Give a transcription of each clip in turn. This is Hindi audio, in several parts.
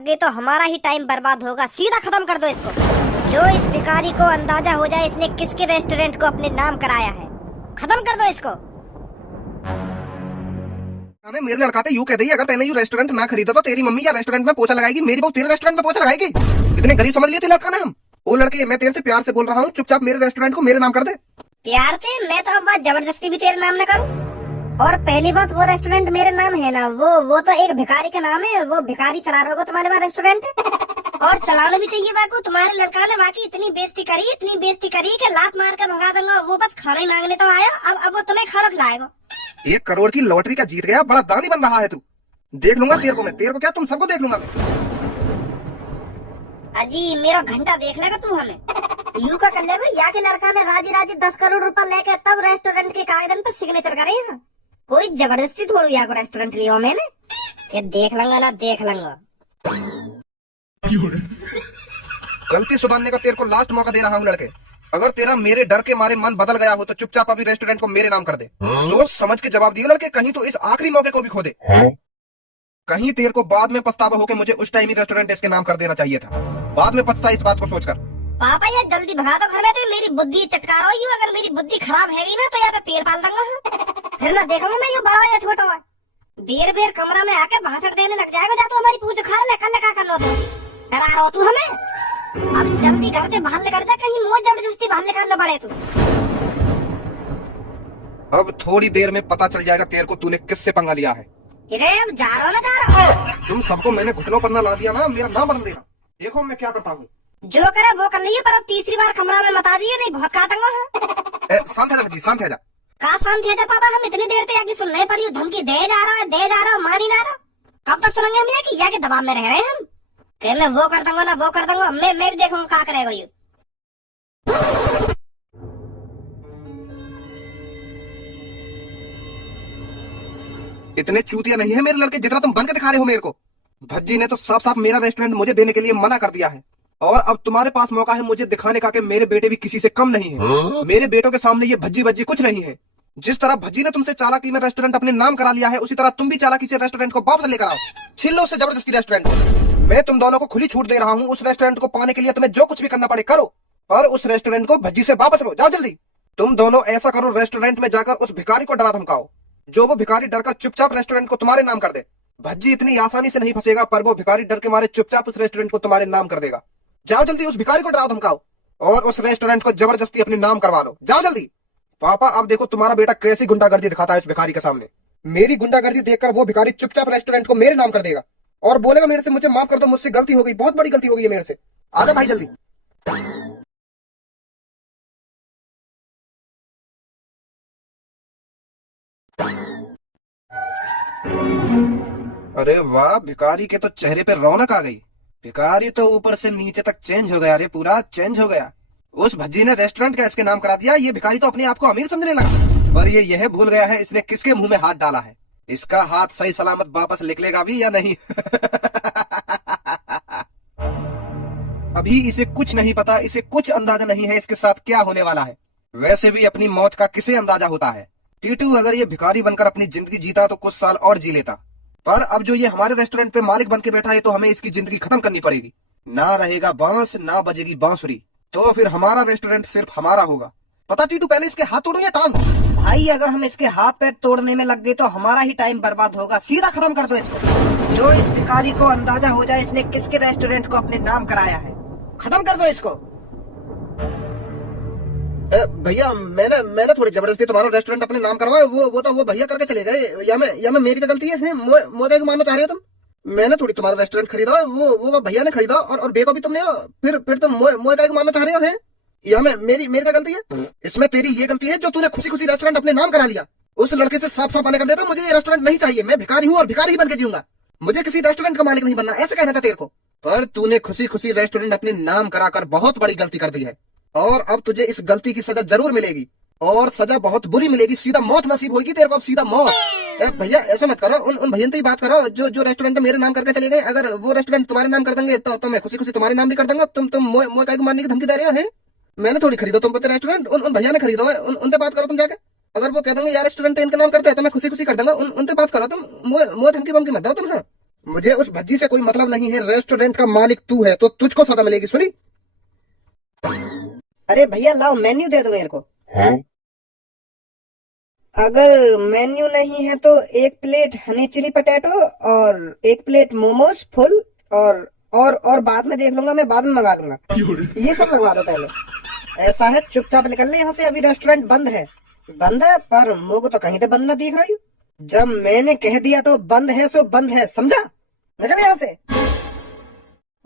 ये तो हमारा ही टाइम बर्बाद होगा। सीधा खत्म कर दो इसको। जो इस भिखारी को अंदाजा हो जाए इसने किसके रेस्टोरेंट को अपने नाम कराया है, खत्म कर दो इसको। अरे मेरे लड़का तो यूं कह रही है, अगर तेने यू रेस्टोरेंट ना खरीदा तो तेरी मम्मी या रेस्टोरेंट में पोछा लगाएगी, मेरी बहू तेरे रेस्टोरेंट में पोछा लगाएगी। इतने गरीब समझ लिए थे लड़का ने हम। ओ लड़के, मैं तेरे से प्यार से बोल रहा हूँ, चुपचाप मेरे रेस्टोरेंट को मेरे नाम कर दे। प्यार से? मैं तो अब बात जबरदस्ती भी तेरे नाम न करूं। और पहली बात, वो रेस्टोरेंट मेरे नाम है ना, वो तो एक भिखारी का नाम है। वो भिखारी चला रहा होगा तुम्हारे वहाँ रेस्टोरेंट। और चलाना भी चाहिए बाको। तुम्हारे लड़का ने बाकी इतनी बेइज्जती करी कि लात मार के भगा दूंगा। वो बस खाना ही मांगने तो आया, अब वो तुम्हें खाना खिलाएगा। 1 करोड़ की लॉटरी का जीत गया, बड़ा दानी बन रहा है तू। देख लूंगा तेरे को मैं, तेरे को क्या, तुम सबको देख लूंगा मैं। अजी मेरा घंटा देख लेगा तू हमें। यू का कर लेगा या के लड़का ने राजी 10 करोड़ रुपया लेके तब रेस्टोरेंट के कागज पर सिग्नेचर करे। कोई जबरदस्ती थोड़ी या को रेस्टोरेंट लिया मैंने। ये देख लूंगा ना, देख लूंगा। गलती सुधारने का तेरे को लास्ट मौका दे रहा हूँ लड़के। अगर तेरा मेरे डर के मारे मन बदल गया हो तो चुपचाप अभी रेस्टोरेंट को मेरे नाम कर दे। सोच समझ के जवाब दियो लड़के, कहीं तो इस आखिरी मौके को भी खो दे। कहीं तेरे को बाद में पछतावा हो के मुझे उस टाइम ही रेस्टोरेंट इसके नाम कर देना चाहिए था। बाद में पछता इस बात को सोचकर। पापा यार जल्दी भगा दो घर में, तो मेरी बुद्धि चटकार हो। अगर मेरी बुद्धि खराब है ना तो यहाँ पे पेड़ पाल दूंगा। फिर ना देखूंगा मैं ये बड़ा या छोटा है। बेर कमरा में आके भाषण देने लग जाएगा। जा तो हमारी पूछ खा ले, कल क्या करना तो डरा रहा हो तू हमें। अब जल्दी घर से बाहर निकल जा, कहीं मुझे जबरदस्ती बाहर निकालना पड़े तू। अब थोड़ी देर में पता चल जाएगा तेरे को तूने किससे पंगा लिया है। अब जा रहा हो। तुम सबको मैंने घुटनों पर न ला दिया ना, मेरा नाम बदल देना। देखो मैं क्या करता हूँ। जो करे वो कर लीजिए, पर अब तीसरी बार कमरा में मत आ दिए, नहीं बहुत काटूंगा। शांत है जा बच्ची, शांत है जा। का शांत है जा पापा, हम इतनी देर तक आगे सुनने पर धमकी दे जा रहा हो, मान ही ना रहा। कब तक सुनेंगे हम ये कि या के दबाव में रह रहे हैं हम कि मैं वो कर दूंगा ना वो कर दूंगा। मैं भी देखूंगा क्या करेगा यू। इतने चूतिया नहीं है मेरे लड़के जितना तुम बन के दिखा रहे हो मेरे को। भज्जी ने तो साफ साफ मेरा रेस्टोरेंट मुझे देने के लिए मना कर दिया है, और अब तुम्हारे पास मौका है मुझे दिखाने का कि मेरे बेटे भी किसी से कम नहीं है। मेरे बेटों के सामने ये भज्जी भज्जी कुछ नहीं है। जिस तरह भज्जी ने तुमसे चालाकी में रेस्टोरेंट अपने नाम करा लिया है, उसी तरह तुम भी चालाकी से रेस्टोरेंट को वापस लेकर आओ। छीन लो उससे जबरदस्ती रेस्टोरेंट को। मैं तुम दोनों को खुली छूट दे रहा हूँ। उस रेस्टोरेंट को पाने के लिए तुम्हें जो कुछ भी करना पड़े करो, पर उस रेस्टोरेंट को भज्जी से वापस लो। जाओ जल्दी। तुम दोनों ऐसा करो, रेस्टोरेंट में जाकर उस भिखारी को डरा धमकाओ, जो वो भिखारी डरकर चुपचाप रेस्टोरेंट को तुम्हारे नाम कर दे। भज्जी इतनी आसानी से नहीं फंसेगा, पर वो भिखारी डर के मारे चुपचाप उस रेस्टोरेंट को तुम्हारे नाम कर देगा। जाओ जल्दी, उस भिखारी को डराओ धमकाओ और उस रेस्टोरेंट को जबरदस्ती अपने नाम करवा लो। जाओ जल्दी। पापा अब देखो तुम्हारा बेटा कैसी गुंडागर्दी दिखाता है उस भिखारी के सामने। मेरी गुंडागर्दी देखकर वो भिखारी चुपचाप रेस्टोरेंट को मेरे नाम कर देगा और बोलेगा मेरे से, मुझे माफ कर दो, मुझसे गलती हो गई, बहुत बड़ी गलती हो गई है मेरे से। आजा भाई जल्दी। अरे वाह, भिखारी के तो चेहरे पे रौनक आ गई। भिखारी तो ऊपर से नीचे तक चेंज हो गया। अरे पूरा चेंज हो गया। उस भज्जी ने रेस्टोरेंट का इसके नाम करा दिया। ये भिखारी तो अपने आप को अमीर समझने लगा, पर ये यह भूल गया है इसने किसके मुंह में हाथ डाला है। इसका हाथ सही सलामत वापस निकलेगा भी या नहीं। अभी इसे कुछ नहीं पता, इसे कुछ अंदाजा नहीं है इसके साथ क्या होने वाला है। वैसे भी अपनी मौत का किसे अंदाजा होता है। टीटू अगर ये भिखारी बनकर अपनी जिंदगी जीता तो कुछ साल और जी लेता, पर अब जो ये हमारे रेस्टोरेंट पे मालिक बन के बैठा है तो हमें इसकी जिंदगी खत्म करनी पड़ेगी। ना रहेगा बांस, ना बजेगी बांसुरी, तो फिर हमारा रेस्टोरेंट सिर्फ हमारा होगा। पता टीटू, पहले इसके हाथ तोड़ो या टांग? भाई अगर हम इसके हाथ पैर तोड़ने में लग गए तो हमारा ही टाइम बर्बाद होगा। सीधा खत्म कर दो इसको। जो इस भिखारी को अंदाजा हो जाए इसने किसके रेस्टोरेंट को अपने नाम कराया है, खत्म कर दो इसको। भैया मैंने थोड़ी जबरदस्ती तुम्हारा रेस्टोरेंट अपने नाम करवाया। वो भैया करके चले गए। या मैं मेरी गलती है? मोदे को मानना चाह रहे हो तुम? मैंने थोड़ी तुम्हारा रेस्टोरेंट खरीदा, वो भैया ने खरीदा, और बेको भी तुमने। फिर तुम मोदे को मानना चाह रहे हो? है या मेरी क्या गलती है? इसमें तेरी ये गलती है जो तूने खुशी खुशी रेस्टोरेंट अपने नाम करा लिया। उस लड़के से साफ साफ मना कर देता, मुझे ये रेस्टोरेंट नहीं चाहिए। मैं भिखारी हूँ और भिखारी ही बन के जीऊंगा। मुझे किसी रेस्टोरेंट का मालिक नहीं बनना, ऐसे कहना था तेरे को। पर तूने खुशी खुशी रेस्टोरेंट अपने नाम कराकर बहुत बड़ी गलती कर दी है, और अब तुझे इस गलती की सजा जरूर मिलेगी, और सजा बहुत बुरी मिलेगी। सीधा मौत नसीब होगी तेरे को, अब सीधा मौत। भैया ऐसा मत करो, उन भैया से ही बात करो जो रेस्टोरेंट मेरे नाम करके चले गए। अगर वो रेस्टोरेंट तुम्हारे नाम कर देंगे तो मैं खुशी खुशी तुम्हारे नाम भी कर दूंगा। तुम मोए को मारने की धमकी दे रहे हो? मैंने थोड़ी खरीदो तुम पे रेस्टोरेंट, उन भैया ने खरीदो है। उनसे बात करो तुम जाके। अगर वो कह देंगे यार रेस्टोरेंट इनके नाम करते हैं तो मैं खुशी खुशी कर दूंगा। उनसे बात करो तुम। मोए धमकी बमकी मत दो तुम। हाँ मुझे उस भज्जी से कोई मतलब नहीं है, रेस्टोरेंट का मालिक तू है तो तुझको सजा मिलेगी, सुनी। अरे भैया लाओ मेन्यू दे दो मेरे को। हाँ? अगर मेन्यू नहीं है तो एक प्लेट हनी चिली पटेटो और एक प्लेट मोमोज फुल, और बाद में देख लूंगा, मैं बाद में मंगा लूंगा। ये सब लगवा दो पहले। ऐसा है चुपचाप निकल ले यहाँ से, अभी रेस्टोरेंट बंद है। बंद है पर मुझको तो कहीं से बंद ना दिख रही। जब मैंने कह दिया तो बंद है सो बंद है, समझा। निकल यहाँ से।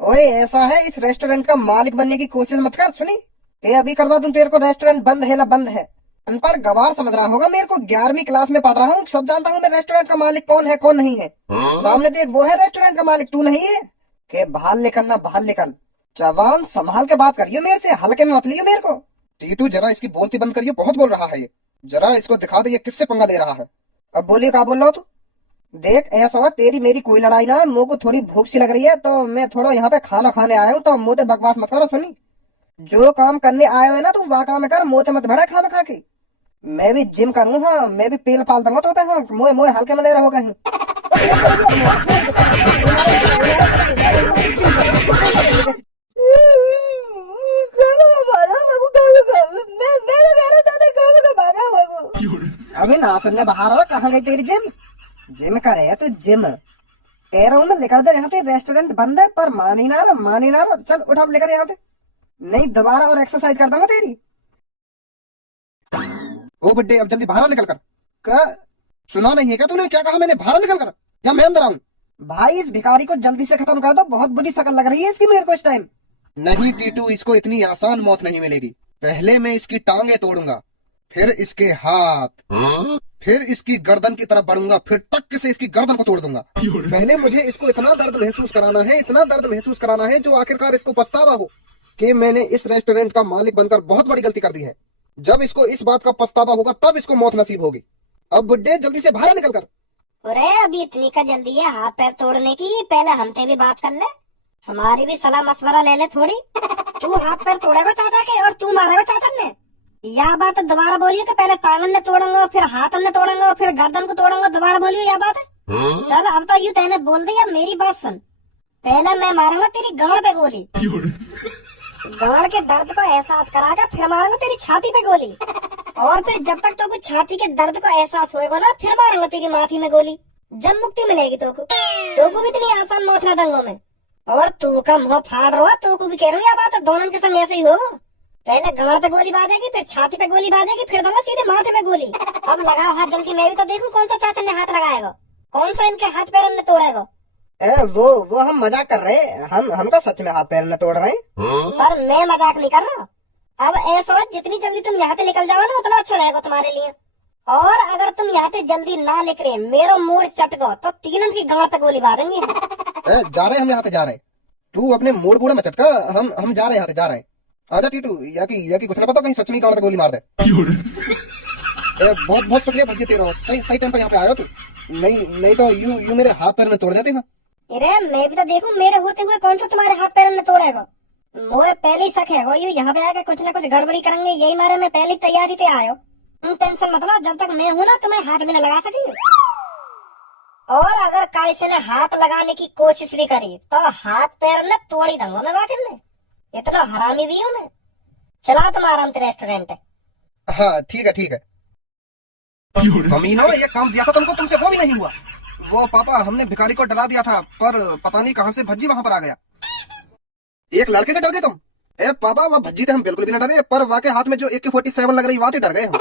ओए ऐसा है, इस रेस्टोरेंट का मालिक बनने की कोशिश मत कर, सुनी। ये अभी करवा दूं तेरे को, रेस्टोरेंट बंद है ना बंद है। अनपढ़ गवार समझ रहा होगा मेरे को, 11वीं क्लास में पढ़ रहा हूँ, सब जानता हूँ मैं रेस्टोरेंट का मालिक कौन है कौन नहीं है। सामने देख, वो है रेस्टोरेंट का मालिक, तू नहीं है। के बाहर निकल ना, बाहर निकल। जवान संभाल के बात करियो मेरे से, हल्के में मत लियो मेरे को। टीटू जरा इसकी बोलती बंद करियो, बहुत बोल रहा है ये। जरा इसको दिखा दे ये किससे पंगा ले रहा है। अब बोलिए, क्या बोल रहा हो तू। देख ऐसा हुआ, तेरी मेरी कोई लड़ाई ना है, मुझे को थोड़ी भूख सी लग रही है तो मैं थोड़ा यहाँ पे खाना खाने आया हूँ, तो मुझे बकवास मत करो, सुनी। जो काम करने आए हो ना तुम, वह काम कर, मुझे मत भड़ा खाना खा के। मैं भी जिम करूँ, हाँ मैं भी पेल पाल दूंगा तो पे, हाँ मोए मोए हल्के में ले रहोगा ही। अभी ना सुनने बाहर हो, कहाँ गई तेरी जिम। जिम करे है तू जिम। कह रहा हूँ मैं, लेकर दे यहाँ पे, रेस्टोरेंट बंद है। पर मानी ना रहा, मानी ना रहा। चल उठा लेकर यहाँ पे, नहीं दोबारा और एक्सरसाइज कर दूंगा तेरी। ओ बड्डे, अब जल्दी बाहर निकल कर। क्या सुना नहीं है क्या तूने, क्या कहा मैंने, बाहर निकल कर या मैं अंदर आऊं। भाई इस भिखारी को जल्दी से खत्म कर दो, बहुत बुरी शक्ल लग रही है इसकी मेरे को इस टाइम। नहीं टीटू, इसको इतनी आसान मौत नहीं मिलेगी। पहले मैं इसकी टांगे तोड़ूंगा, फिर इसके हाथ, फिर इसकी गर्दन की तरफ बढ़ूंगा, फिर टक से इसकी गर्दन को तोड़ दूंगा। पहले मुझे इसको इतना दर्द महसूस कराना है, इतना दर्द महसूस कराना है, जो आखिरकार इसको पछतावा हो कि मैंने इस रेस्टोरेंट का मालिक बनकर बहुत बड़ी गलती कर दी है। जब इसको इस बात का पछतावा होगा तब इसको मौत नसीब होगी। अब बुड्ढे जल्दी से बाहर निकल कर। अरे अभी इतनी का जल्दी है हाथ पैर तोड़ने की, पहले हमसे भी बात कर ले, हमारी भी सलाह मशवरा ले ले थोड़ी। तू हाथ पैर तोड़ेगा चाचा के और तू मारेगा चाचा ने, यह बात दोबारा बोलियो कि पहले टांगन ने तोड़ूंगा, फिर हाथ ने तोड़ूंगा, फिर गर्दन को तोड़ूंगा, दोबारा बोलियो यह बात है। चल अब तो यूं तेने बोल दिया, मेरी बात सुन। पहले मैं मारूंगा तेरी गांड पे गोली, गांड के दर्द को एहसास कराकर फिर मारूंगा तेरी छाती पे गोली, और फिर जब तक तो कुछ छाती के दर्द को एहसास होएगा ना, फिर मारूंगा तेरी माथी में गोली। जब मुक्ति मिलेगी तो को भी इतनी आसान मौत ना दूंगा मैं। और तू का मुंह फाड़ रहा, तू को भी कह रहा हूँ यह बात, दोनों के संग ऐसे ही होगा। पहले गांड पे गोली बाजेगी, फिर छाती पे गोली बाजेगी, फिर दूंगा सीधे माथे में गोली। अब लगाओ हाथ जल्दी, मैं भी तो देखूं कौन सा चाचा ने हाथ लगाएगा, कौन सा इनके हाथ पैर ने तोड़ेगा। वो हम मजाक कर रहे हैं, हम तो सच में हाथ पैर में तोड़ रहे हैं। पर मैं मजाक नहीं कर रहा। अब ऐसा जितनी जल्दी तुम यहाँ से निकल जाओ ना, उतना अच्छा रहेगा तुम्हारे लिए। और अगर तुम यहाँ से जल्दी ना निकले, मेरा मूड चट गो तो तीनों की गांड पे गोली बांधेंगे। जा रहे हम यहाँ से जा रहे हैं, तू अपने मूड बूढ़े में चटका, हम जा रहे हैं यहाँ से जा रहे हैं। आजा टीटू, या की कुछ ना पता कहीं सच में गांड पे गोली मार दे। बहुत बहुत शुक्रिया भैया तेरा, सही टाइम पे यहाँ पे आया तू, नहीं तो यू मेरे हाथ पैर में तोड़ देते हैं। अरे मैं भी तो देखूं, मेरे होते हुए कौन सा तुम्हारे हाथ पैर में तोड़ेगा। मुझे पहले ही शक है वो यहाँ पे आके कुछ ना कुछ गड़बड़ी करेंगे, यही मारे मैं पहली तैयारी से आयो। तुम टेंशन मत लो, जब तक मैं हूं ना तुम्हें हाथ भी न लगा सकेंगे। और अगर किसी ने हाथ लगाने की कोशिश भी करी तो हाथ पैर में तोड़ ही दूंगा मैं, वाकई में इतना हरामी भी हूँ मैं। चला तुम आराम से रेस्टोरेंट है। हाँ ठीक है। अमीनो, ये काम दिया था तुमको, तुमसे वो भी नहीं हुआ। वो पापा, हमने भिखारी को डरा दिया था, पर पता नहीं कहां से भज्जी वहां पर आ गया। एक लड़के से डर गए तुम। ए पापा, वो भज्जी थे हम बिल्कुल भी नहीं डरे, पर वाके हाथ में जो AK-47 लग रही, वाते डर गए हम।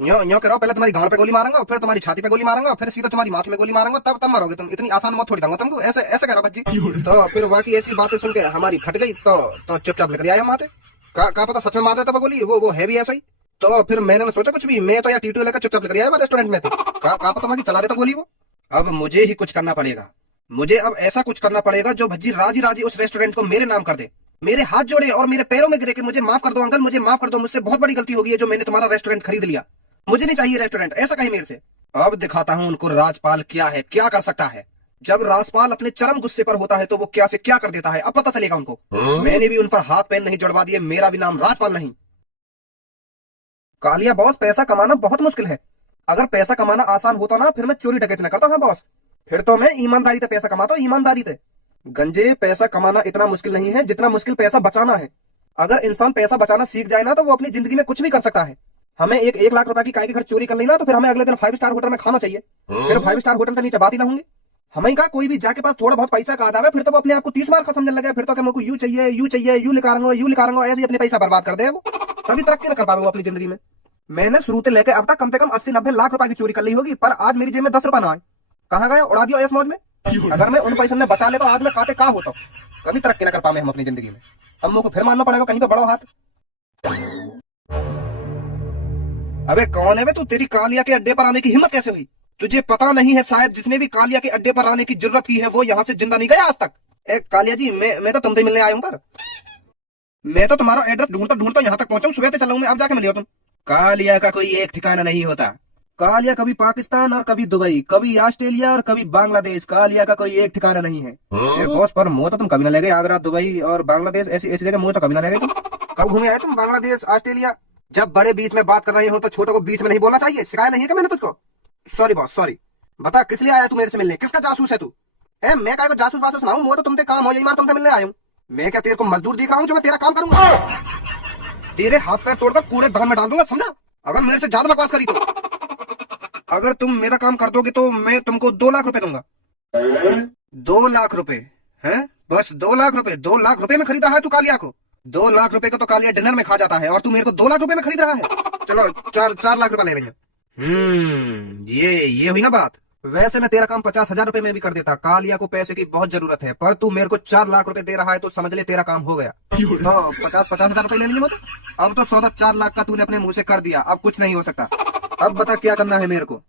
यो करो, पहले तुम्हारी गांड पे गोली मारूंगा, फिर तुम्हारी छाती पे गोली मारूंगा, फिर सीधा तुम्हारी माथे में गोली मारूंगा, तब मरोगे तुम। इतनी आसान मौत थोड़ी दूंगा तुमको, ऐसे करो भज्जी। तो फिर वाकई ऐसी बातें सुन के हमारी फट गई, तो चुपचाप लेकर आए हम वहां से। का पता सच में मार देता वो गोली, वो है भी ऐसा ही। तो फिर मैंने सोचा कुछ भी, मैं तो यार टीटू लेकर चुपचाप लेकर आया रेस्टोरेंट में। का पता वहां चला देता गोली वो। अब मुझे ही कुछ करना पड़ेगा, मुझे अब ऐसा कुछ करना पड़ेगा जो भज्जी राजी उस रेस्टोरेंट को मेरे नाम कर दे, मेरे हाथ जोड़े और मेरे पैरों में गिरे कि मुझे माफ कर दो अंकल, मुझे माफ कर दो, मुझसे बहुत बड़ी गलती हो गई है जो मैंने तुम्हारा रेस्टोरेंट खरीद लिया, मुझे नहीं चाहिए रेस्टोरेंट, ऐसा कहे मेरे से। अब दिखाता हूँ उनको राजपाल क्या है, क्या कर सकता है। जब राजपाल अपने चरम गुस्से पर होता है तो वो क्या से क्या कर देता है, अब पता चलेगा उनको। मैंने भी उन पर हाथ पैर नहीं जुड़वा दिए, मेरा भी नाम राजपाल नहीं। कालिया बॉस, पैसा कमाना बहुत मुश्किल है। अगर पैसा कमाना आसान होता ना, फिर मैं चोरी डकैती न करता। हाँ बॉस, फिर तो मैं ईमानदारी से पैसा कमाता हूँ, ईमानदारी से। गंजे, पैसा कमाना इतना मुश्किल नहीं है जितना मुश्किल पैसा बचाना है। अगर इंसान पैसा बचाना सीख जाए ना तो वो अपनी जिंदगी में कुछ भी कर सकता है। हमें एक लाख रुपए की काय की घर चोरी कर ली ना तो फिर हमें अगले दिन 5 स्टार होटल में खाना चाहिए। फिर 5 स्टार होटल से नीचे बात ही ना होंगे। हमें कहा कोई भी जाके पास थोड़ा बहुत पैसा का आदा है फिर तो वो अपने आप को 30 बार का समझने लगे। फिर तो क्या मेरे को यू चाहिए, यू चाहिए, यू लिखा ऐसे ही अपने पैसा बर्बाद कर दे वो। कभी तरक्की न कर पाए वो अपनी जिंदगी में। मैंने शुरू से लेकर अब तक कम से कम 80-90 लाख रुपए की चोरी कर ली होगी, पर आज मेरी जेब में 10 रुपए ना आए। कहाँ गए? उड़ा दिया ऐस मौज में। अगर मैं उन पैसों ने बचा ले तो आज मैं काते का होता हूँ। कभी तरक्की न कर पाए हम अपनी जिंदगी में। हम लोग को फिर मानना पड़ेगा कहीं पे बड़ो हाथ। अबे कौन है बे तू? तेरी कालिया के अड्डे पर आने की हिम्मत कैसे हुई? तुझे पता नहीं है शायद जिसने भी कालिया के अड्डे पर आने की जरूरत की है वो यहाँ से जिंदा नहीं गया आज तक। कालिया जी, मैं तो तुमसे मिलने आया हूँ, पर मैं तो तुम्हारा एड्रेस ढूंढता ढूंढता यहाँ तक पहुंचा हूँ। सुबह से चला हूँ मैं, अब जाके मिलियो तुम। कालिया का कोई एक ठिकाना नहीं होता। कालिया कभी पाकिस्तान और कभी दुबई, कभी ऑस्ट्रेलिया और कभी बांग्लादेश। कालिया का कोई एक ठिकाना नहीं है। बॉस, पर मुझे तो तुम कभी ना ले गए आगरा, दुबई और बांग्लादेश, ऐसी ऐसी जगह मुझे तो कभी ना ले गए तुम। कब घूमे आए तुम बांग्लादेश, ऑस्ट्रेलिया? जब बड़े बीच में बात कर रहे हो तो छोटों को बीच में नहीं बोलना चाहिए। सिखाया नहीं है क्या मैंने तुझको? Sorry boss, sorry. बता किस लिए आया तू मेरे से मिलने? किसका जासूस है तू? मैं क्या जासूस वासूस ना हूं, वो तो तुमसे काम हो, यही मार तुमसे मिलने आया हूँ। मैं क्या तेरे को मजदूर दिख रहा हूँ जो मैं तेरा काम करूंगा? तेरे हाथ पैर तोड़कर कूड़े दान में डाल दूंगा, समझा? अगर मेरे से ज्यादा बकवास करी तो। अगर तुम मेरा काम कर दोगे तो मैं तुमको 2 लाख रुपए दूंगा। 2 लाख रुपए है? बस 2 लाख रुपए? 2 लाख रुपए में खरीदा है तू कालिया को? 2 लाख रुपए को तो कालिया डिनर में खा जाता है और तू मेरे को 2 लाख रुपए में खरीद रहा है। चलो 4 लाख रुपए ले लेंगे। ये हुई ना बात। वैसे मैं तेरा काम 50,000 रुपए में भी कर देता। कालिया को पैसे की बहुत जरूरत है, पर तू मेरे को 4 लाख रुपए दे रहा है तो समझ ले तेरा काम हो गया। तो 50,000 रुपए ले लेंगे मतलब। अब तो सौदा 4 लाख का तूने अपने मुंह से कर दिया, अब कुछ नहीं हो सकता। अब बता क्या करना है मेरे को?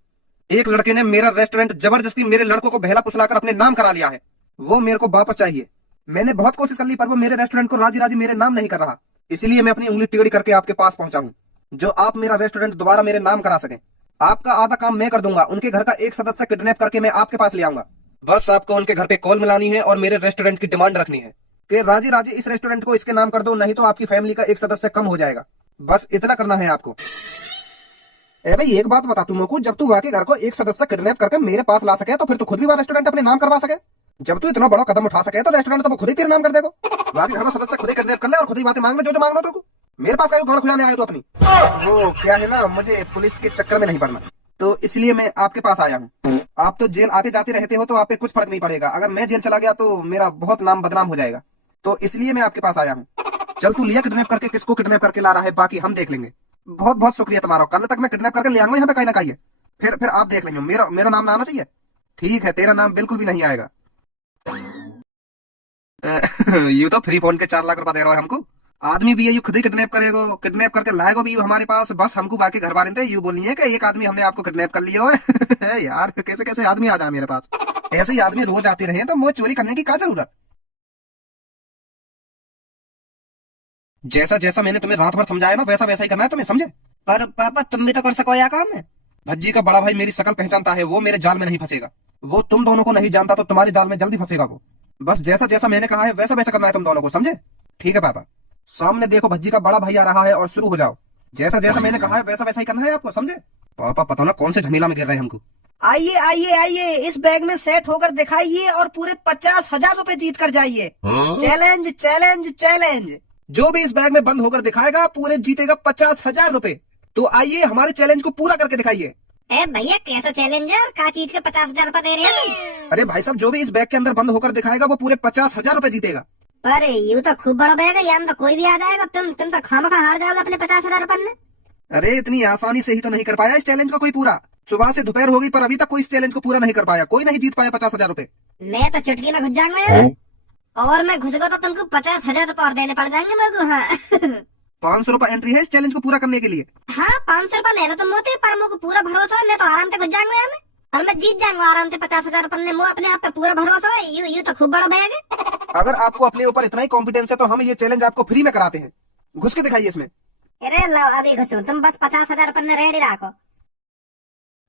एक लड़के ने मेरा रेस्टोरेंट जबरदस्ती मेरे लड़कों को बहला फुसलाकर अपने नाम करा लिया है, वो मेरे को वापस चाहिए। मैंने बहुत कोशिश कर ली पर वो मेरे रेस्टोरेंट को राजी राजी मेरे नाम नहीं कर रहा। इसलिए मैं अपनी उंगली टिकड़ी करके आपके पास पहुंचा हूँ, जो आप मेरा रेस्टोरेंट दोबारा मेरे नाम करा सकें। आपका आधा काम मैं कर दूंगा। उनके घर का एक सदस्य किडनैप करके मैं आपके पास ले आऊंगा। बस आपको उनके घर पे कॉल मिलानी है और मेरे रेस्टोरेंट की डिमांड रखनी है कि राजी राजी इस रेस्टोरेंट को इसके नाम कर दो, नहीं तो आपकी फैमिली का एक सदस्य कम हो जाएगा। बस इतना करना है आपको। भाई एक बात बता तू मोकू, जब तू वाकई घर को एक सदस्य किडनैप करके मेरे पास ला सके तो फिर तू खुद भी वह रेस्टोरेंट अपने नाम करवा सके। जब तू इतना बड़ा कदम उठा सके तो रेस्टोरेंट तो वो खुद ही तेरे नाम कर देगा। बाकी घर का सदस्य खुद ही किडनैप कर ले और खुद ही बातें मांग ले जो मांगना तो। मेरे पास गाड़ खुजाने आए तो अपनी वो क्या है ना, मुझे पुलिस के चक्कर में नहीं पड़ना, तो इसलिए मैं आपके पास आया हूँ। आप तो जेल आते जाते रहते हो तो आप पे कुछ फर्क नहीं पड़ेगा। अगर मैं जेल चला गया तो मेरा बहुत नाम बदनाम हो जाएगा, तो इसलिए मैं आपके पास आया हूँ। चल तू लिया किडनैप करके, किसको किडनैप करके ला रहा है बाकी हम देख लेंगे। बहुत बहुत शुक्रिया तुम्हारा। कल तक मैं किडनैप करके ले आऊंगा यहाँ पे कहीं ना कहीं। फिर आप देख लेंगे। मेरा नाम ना आना चाहिए। ठीक है, तेरा नाम बिल्कुल भी नहीं आएगा। यू तो फ्री फोन के 4 लाख रुपए दे रहा है हमको। आदमी भी है यू खुद ही किडनैप करेगा, किडनैप करके लाएगा भी यू हमारे पास। बस हमको बाकी घर वाले थे यू बोलनी है कि एक आदमी हमने आपको किडनैप कर लिया है। यार कैसे कैसे आदमी आ जाए मेरे पास। ऐसे ही आदमी रोज आते रहे तो मुझे चोरी करने की क्या जरूरत। जैसा जैसा मैंने तुम्हें रात भर समझाया ना वैसा वैसा ही करना है तुम्हें, समझे? पर पापा तुम भी तो कर सको या काम है। भज्जी का बड़ा भाई मेरी शकल पहचानता है, वो मेरे जाल में नहीं फंसेगा। वो तुम दोनों को नहीं जानता तो तुम्हारे जाल में जल्दी फंसेगा वो। बस जैसा जैसा मैंने कहा है वैसा वैसा करना है तुम दोनों को, समझे? ठीक है पापा। सामने देखो भज्जी का बड़ा भाई आ रहा है और शुरू हो जाओ। जैसा जैसा मैंने कहा है वैसा वैसा ही करना है आपको, समझे? पापा पता ना कौन से झमेला में गिर रहे हैं हमको। आइए आइए आइए, इस बैग में सेट होकर दिखाइए और पूरे 50,000 रुपए जीत कर जाइए। Challenge challenge challenge. जो भी इस बैग में बंद होकर दिखाएगा पूरे जीतेगा 50,000 रुपए। तो आइए हमारे चैलेंज को पूरा करके दिखाइए। भैया कैसा चैलेंज है और क्या चीज के 50,000 रुपए दे रहे हैं? अरे भाई साहब, जो भी इस बैग के अंदर बंद होकर दिखाएगा वो पूरे 50,000 रुपए जीतेगा। अरे यू तो खूब बड़ा बैग है, यहाँ में तो कोई भी आ जाएगा। तुम तो खामखा हार जाओगे अपने 50,000 रुपए में। अरे इतनी आसानी से ही तो नहीं कर पाया इस चैलेंज को कोई पूरा। सुबह से दोपहर हो गई पर अभी तक कोई इस चैलेंज को पूरा नहीं कर पाया। कोई नहीं जीत पाया 50,000 रुपए। मैं तो चुटकी में घुस जाऊंगा यार। और मैं घुस गया तो तुमको 50,000 रुपए और देने पड़ जाएंगे मेरे को। हाँ 500 रुपए एंट्री है इस चैलेंज को पूरा करने के लिए। हाँ 500 रुपए ले लो तुम मोती, पर मुझे पूरा भरोसा है मैं तो आराम से घुस जाऊंगा यार। और मैं जीत जाऊंगा आराम से 50,000 रुपए। मुझे अपने आप पे पूरा भरोसा है। यू तो खूब बड़ा बैग है। अगर आपको अपने ऊपर इतना ही कॉन्फिडेंस है तो हम ये चैलेंज आपको फ्री में कराते हैं। घुस के दिखाइए इसमें। अरे लाओ अभी घुसो, तुम बस 50,000 रुपए रेडी रखो।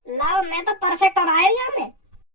लाओ मैं तो परफेक्ट और आया यहाँ में।